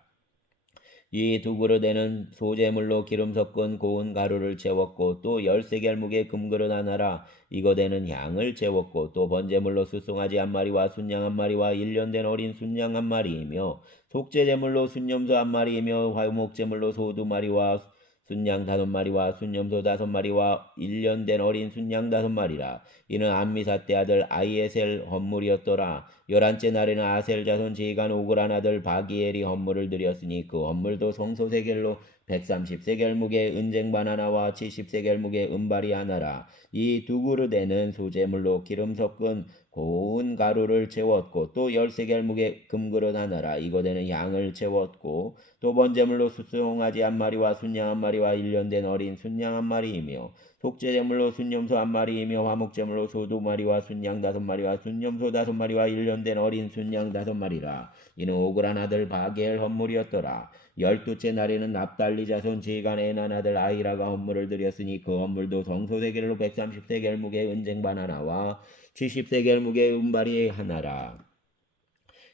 이 두 그릇에는 소재물로 기름 섞은 고운 가루를 채웠고 또 10세겔 무게 금그릇 하나라. 이것에는 향을 채웠고 또 번제물로 숫송아지 1마리와 순양 1마리와 1년된 어린 순양 1마리이며 속죄제물로 순염소 1마리이며 화목제물로 소 2마리와 순양 5마리와 순염소 5마리와 1년 된 어린 순양 5마리라. 이는 암미사 때 아들 아이에셀 헌물이었더라. 11째 날에는 아셀 자손 지휘관 오그란 아들 바기엘이 헌물을 드렸으니 그 헌물도 성소세겔로 130세겔 무게 은쟁반 하나와 70세겔 무게 은발이 하나라. 이 2그릇에는 소제물로 기름 섞은 고운 가루를 채웠고 또 10세겔 무게 금그릇 하나라. 이것에는 양을 채웠고 또 번제물로 수송아지 1마리와 순양 1마리와 1년 된 어린 순양 1마리이며 속죄제물로 순염소 1마리이며 화목제물로 소 2마리와 순양 5마리와 순염소 5마리와 1년 된 어린 순양 5마리라. 이는 오그란 아들 바게엘 헌물이었더라. 12째 날에는 납달리 자손 지휘관 에난 아들 아이라가 헌물을 드렸으니 그 헌물도 성소세겔로 130세겔 무게 은쟁반 하나와 70세겔 무게 은발이 하나라.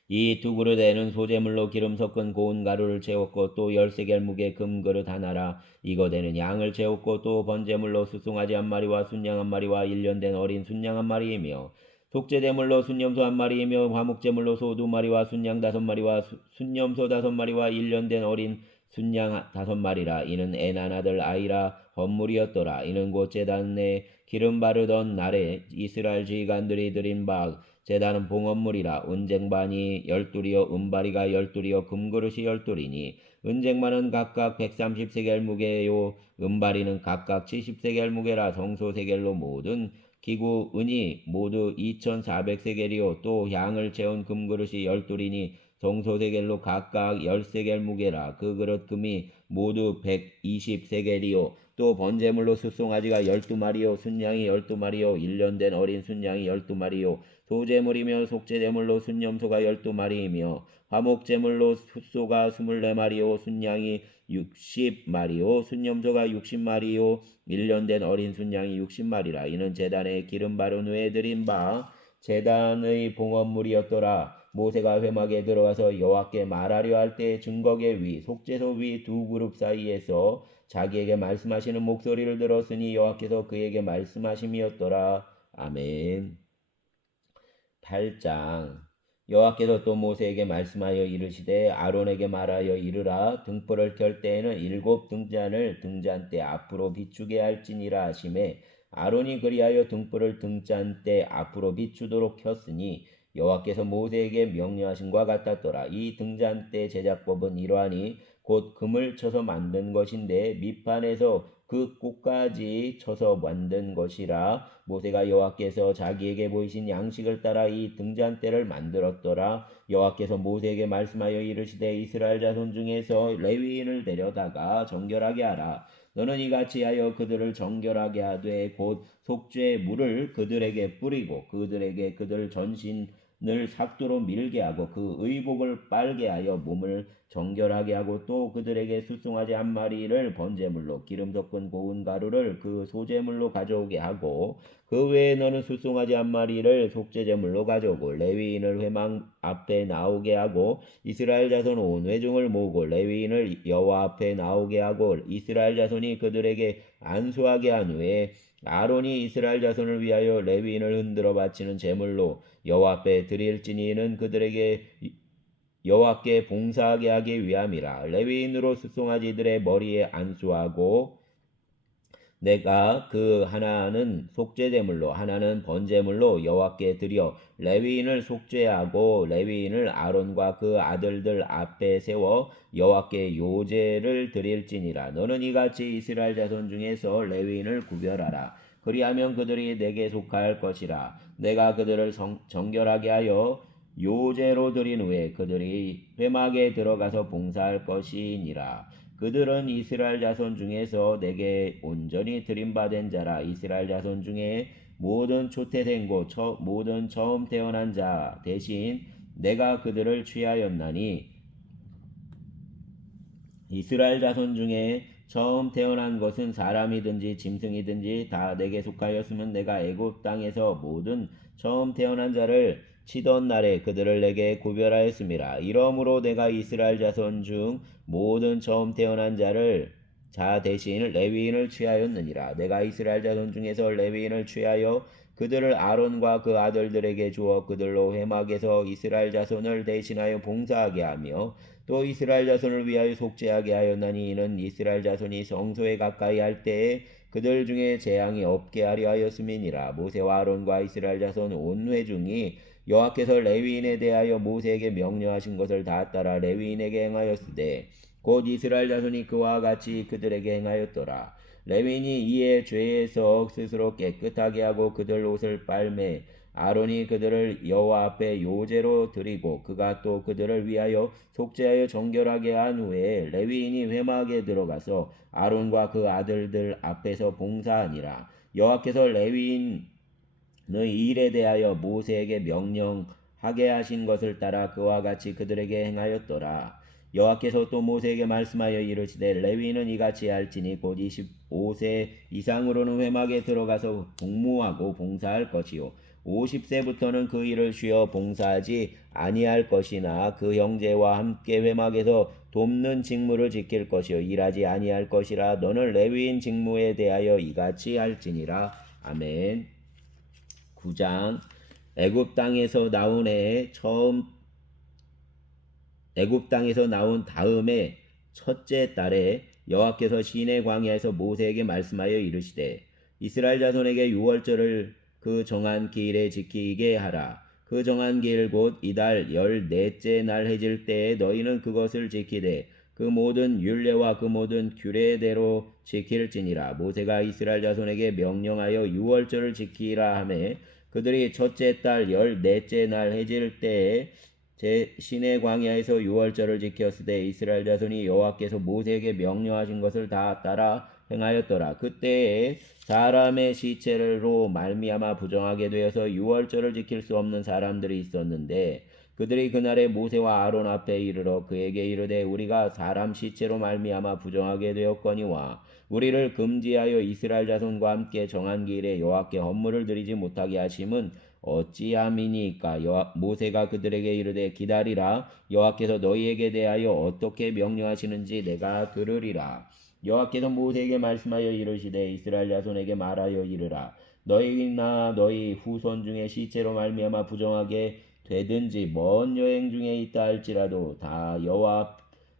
이 2그릇에는 소제물로 기름 섞은 고운 가루를 채웠고 또 10세겔 무게 금그릇 하나라. 이것에는 양을 채웠고 또 번제물로 수송아지 1마리와 순양 1마리와 1년 된 어린 순양 1마리이며 속죄제물로 순염소 1마리이며 화목제물로 소 2마리와 순양 5마리와 순염소 5마리와 1년 된 어린 순양 5마리라. 이는 에난 아들 아이라 헌물이었더라. 이는 곧 제단에 기름 바르던 날에 이스라엘 지휘관들이 드린 바 제단은 봉헌물이라. 은쟁반이 12이요 은바리가 12이요 금그릇이 12이니 은쟁반은 각각 130세겔 무게요 은바리는 각각 70세겔 무게라. 성소세겔로 모든 기구 은이 모두 2400세겔이요 또 양을 채운 금그릇이 12이니 성소세겔로 각각 10세겔 무게라. 그 그릇 금이 모두 120세겔이요 또 번제물로 숫송아지가 12마리요 순양이 12마리요 1년 된 어린 순양이 12마리요 소제물이며 속죄제물로 순염소가 12마리이며 화목제물로 숫소가 24마리요 순양이 60마리요 순염소가 60마리요 1년 된 어린 순양이 60마리라. 이는 제단에 기름 바른 후에 드린 바 제단의 봉헌물이었더라. 모세가 회막에 들어가서 여호와께 말하려 할 때 증거계 위 속죄소 위 2그룹 사이에서 자기에게 말씀하시는 목소리를 들었으니 여호와께서 그에게 말씀하심이었더라. 아멘. 8장. 여호와께서 또 모세에게 말씀하여 이르시되 아론에게 말하여 이르라. 등불을 켤 때에는 7 등잔을 등잔대 앞으로 비추게 할지니라 하시매 아론이 그리하여 등불을 등잔대 앞으로 비추도록 켰으니 여호와께서 모세에게 명령하신과 같았더라. 이 등잔대 제작법은 이러하니 곧 금을 쳐서 만든 것인데 밑판에서 그 꽃까지 쳐서 만든 것이라. 모세가 여호와께서 자기에게 보이신 양식을 따라 이 등잔대를 만들었더라. 여호와께서 모세에게 말씀하여 이르시되 이스라엘 자손 중에서 레위인을 데려다가 정결하게 하라. 너는 이같이 하여 그들을 정결하게 하되 곧 속죄의 물을 그들에게 뿌리고 그들에게 그들 전신을 삭도로 밀게 하고 그 의복을 빨게 하여 몸을 정결하게 하고 또 그들에게 숫송아지 1마리를 번제물로 기름 섞은 고운 가루를 그 소제물로 가져오게 하고 그 외에 너는 숫송아지 1마리를 속죄제물로 가져오고 레위인을 회막 앞에 나오게 하고 이스라엘 자손 온 회중을 모으고 레위인을 여호와 앞에 나오게 하고 이스라엘 자손이 그들에게 안수하게 한 후에 아론이 이스라엘 자손을 위하여 레위인을 흔들어 바치는 제물로 여호와 앞에 드릴지니 이는 그들에게 여호와께 봉사하게 하기 위함이라. 레위인으로 숫송아지들의 머리에 안수하고 내가 그 하나는 속죄제물로 하나는 번제물로 여호와께 드려 레위인을 속죄하고 레위인을 아론과 그 아들들 앞에 세워 여호와께 요제를 드릴지니라. 너는 이같이 이스라엘 자손 중에서 레위인을 구별하라. 그리하면 그들이 내게 속할 것이라. 내가 그들을 정결하게 하여 요제로 드린 후에 그들이 회막에 들어가서 봉사할 것이니라. 그들은 이스라엘 자손 중에서 내게 온전히 드림받은 자라. 이스라엘 자손 중에 모든 초태된 고 모든 처음 태어난 자 대신 내가 그들을 취하였나니 이스라엘 자손 중에 처음 태어난 것은 사람이든지 짐승이든지 다 내게 속하였으면 내가 애굽 땅에서 모든 처음 태어난 자를 치던 날에 그들을 내게 구별하였음이라. 이러므로 내가 이스라엘 자손 중 모든 처음 태어난 자 대신 레위인을 취하였느니라. 내가 이스라엘 자손 중에서 레위인을 취하여 그들을 아론과 그 아들들에게 주어 그들로 회막에서 이스라엘 자손을 대신하여 봉사하게 하며 또 이스라엘 자손을 위하여 속죄하게 하였나니 이는 이스라엘 자손이 성소에 가까이 할 때에 그들 중에 재앙이 없게 하려 하였음이니라. 모세와 아론과 이스라엘 자손 온 회중이 여호와께서 레위인에 대하여 모세에게 명령하신 것을 다 따라 레위인에게 행하였으되 곧 이스라엘 자손이 그와 같이 그들에게 행하였더라. 레위인이 이에 죄에서 스스로 깨끗하게 하고 그들 옷을 빨매 아론이 그들을 여호와 앞에 요제로 드리고 그가 또 그들을 위하여 속죄하여 정결하게 한 후에 레위인이 회막에 들어가서 아론과 그 아들들 앞에서 봉사하니라. 여호와께서 레위인의 일에 대하여 모세에게 명령하게 하신 것을 따라 그와 같이 그들에게 행하였더라. 여호와께서 또 모세에게 말씀하여 이르시되 레위인은 이같이 할지니 곧 25세 이상으로는 회막에 들어가서 복무하고 봉사할 것이요 50세부터는 그 일을 쉬어 봉사하지 아니할 것이나 그 형제와 함께 회막에서 돕는 직무를 지킬 것이요 일하지 아니할 것이라. 너는 레위인 직무에 대하여 이같이 할지니라. 아멘. 9장. 애굽 땅에서 나온 해에 애굽 땅에서 나온 다음에 첫째 달에 여호와께서 시내 광야에서 모세에게 말씀하여 이르시되 이스라엘 자손에게 유월절을 그 정한 기일에 지키게 하라. 그 정한 기일 곧 이달 14째 날 해질 때에 너희는 그것을 지키되 그 모든 율례와 그 모든 규례대로 지킬지니라. 모세가 이스라엘 자손에게 명령하여 유월절을 지키라 하매 그들이 첫째 달 14째 날 해질 때에 제 시내 광야에서 유월절을 지켰으되 이스라엘 자손이 여호와께서 모세에게 명령하신 것을 다 따라 행하였더라. 그때에 사람의 시체로 말미암아 부정하게 되어서 유월절을 지킬 수 없는 사람들이 있었는데 그들이 그날에 모세와 아론 앞에 이르러 그에게 이르되 우리가 사람 시체로 말미암아 부정하게 되었거니와 우리를 금지하여 이스라엘 자손과 함께 정한 기일에 여호와께 헌물을 드리지 못하게 하심은 어찌함이니까. 모세가 그들에게 이르되 기다리라. 여호와께서 너희에게 대하여 어떻게 명령하시는지 내가 들으리라. 여호와께서 모세에게 말씀하여 이르시되 이스라엘 자손에게 말하여 이르라. 너희나 너희 후손 중에 시체로 말미암아 부정하게 되든지 먼 여행 중에 있다 할지라도 다 여호와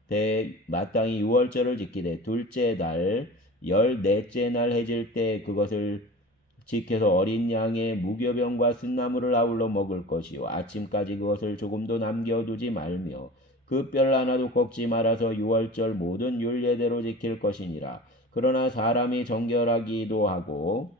앞에 마땅히 유월절을 지키되 둘째 달 14째 날 해질 때 그것을 지켜서 어린 양의 무교병과 쓴나물을 아울러 먹을 것이요 아침까지 그것을 조금도 남겨두지 말며 그 뼈를 하나도 꺾지 말아서 유월절 모든 율례대로 지킬 것이니라. 그러나 사람이 정결하기도 하고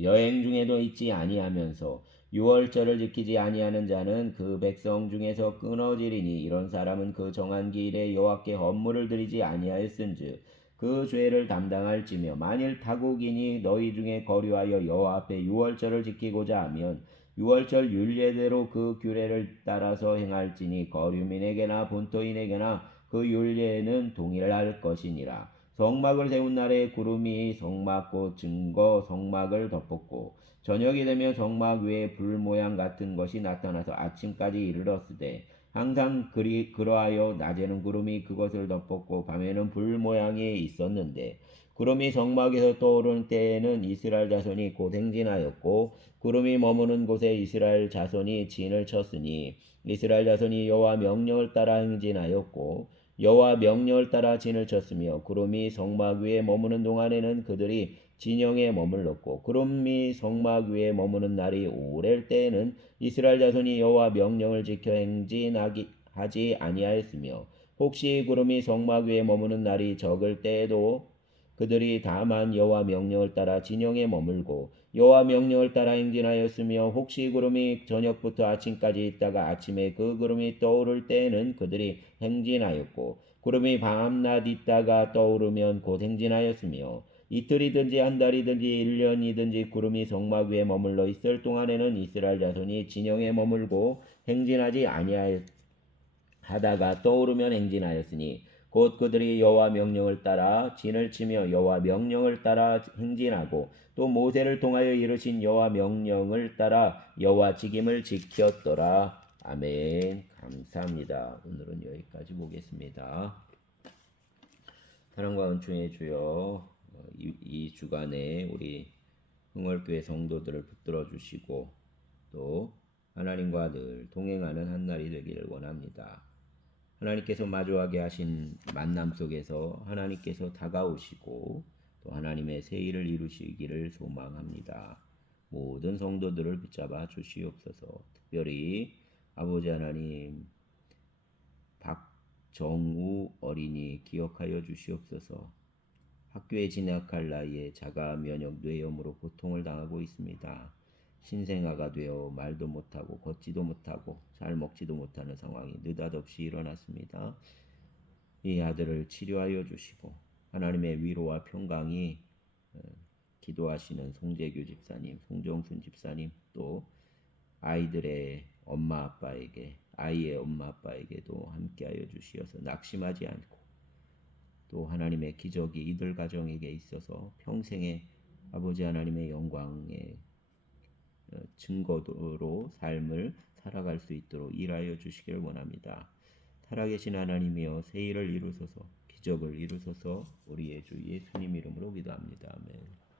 여행 중에도 있지 아니하면서 유월절을 지키지 아니하는 자는 그 백성 중에서 끊어지리니 이런 사람은 그 정한 기일에 여호와께 헌물을 드리지 아니하였은즉 그 죄를 담당할지며 만일 타국인이 너희 중에 거류하여 여호와 앞에 유월절을 지키고자 하면 유월절 율례대로 그 규례를 따라서 행할지니 거류민에게나 본토인에게나 그 율례는 동일할 것이니라. 성막을 세운 날에 구름이 성막 곧 증거 성막을 덮었고 저녁이 되면 성막 위에 불 모양 같은 것이 나타나서 아침까지 이르렀으되 항상 그러하여 낮에는 구름이 그것을 덮었고 밤에는 불 모양이 있었는데 구름이 성막에서 떠오르는 때에는 이스라엘 자손이 곧 행진하였고 구름이 머무는 곳에 이스라엘 자손이 진을 쳤으니 이스라엘 자손이 여호와 명령을 따라 행진하였고 여호와 명령을 따라 진을 쳤으며 구름이 성막 위에 머무는 동안에는 그들이 진영에 머물렀고 구름이 성막 위에 머무는 날이 오랠 때에는 이스라엘 자손이 여호와 명령을 지켜 행진하지 아니하였으며 혹시 구름이 성막 위에 머무는 날이 적을 때에도 그들이 다만 여호와 명령을 따라 진영에 머물고 여호와 명령을 따라 행진하였으며 혹시 구름이 저녁부터 아침까지 있다가 아침에 그 구름이 떠오를 때에는 그들이 행진하였고 구름이 밤낮 있다가 떠오르면 곧 행진하였으며 이틀이든지 한 달이든지 1년이든지 구름이 성막 위에 머물러 있을 동안에는 이스라엘 자손이 진영에 머물고 행진하지 아니하다가 떠오르면 행진하였으니 곧 그들이 여호와 명령을 따라 진을 치며 여호와 명령을 따라 행진하고 또 모세를 통하여 이르신 여호와 명령을 따라 여호와 직임을 지켰더라. 아멘. 감사합니다. 오늘은 여기까지 보겠습니다. 사랑과 은총의 주여 이 주간에 우리 흥월교회 성도들을 붙들어 주시고 또 하나님과 늘 동행하는 한 날이 되기를 원합니다. 하나님께서 마주하게 하신 만남 속에서 하나님께서 다가오시고 또 하나님의 새 일을 이루시기를 소망합니다. 모든 성도들을 붙잡아 주시옵소서. 특별히 아버지 하나님 박정우 어린이 기억하여 주시옵소서. 학교에 진학할 나이에 자가 면역 뇌염으로 고통을 당하고 있습니다. 신생아가 되어 말도 못하고 걷지도 못하고 잘 먹지도 못하는 상황이 느닷없이 일어났습니다. 이 아들을 치료하여 주시고 하나님의 위로와 평강이 기도하시는 송재규 집사님, 송정순 집사님 또 아이들의 엄마 아빠에게 아이의 엄마 아빠에게도 함께하여 주시어서 낙심하지 않고 또 하나님의 기적이 이들 가정에게 있어서 평생에 아버지 하나님의 영광의 증거로 삶을 살아갈 수 있도록 일하여 주시길 원합니다. 살아계신 하나님이여 새 일을 이루소서 기적을 이루소서 우리의 주 예수님 이름으로 기도합니다. 아멘.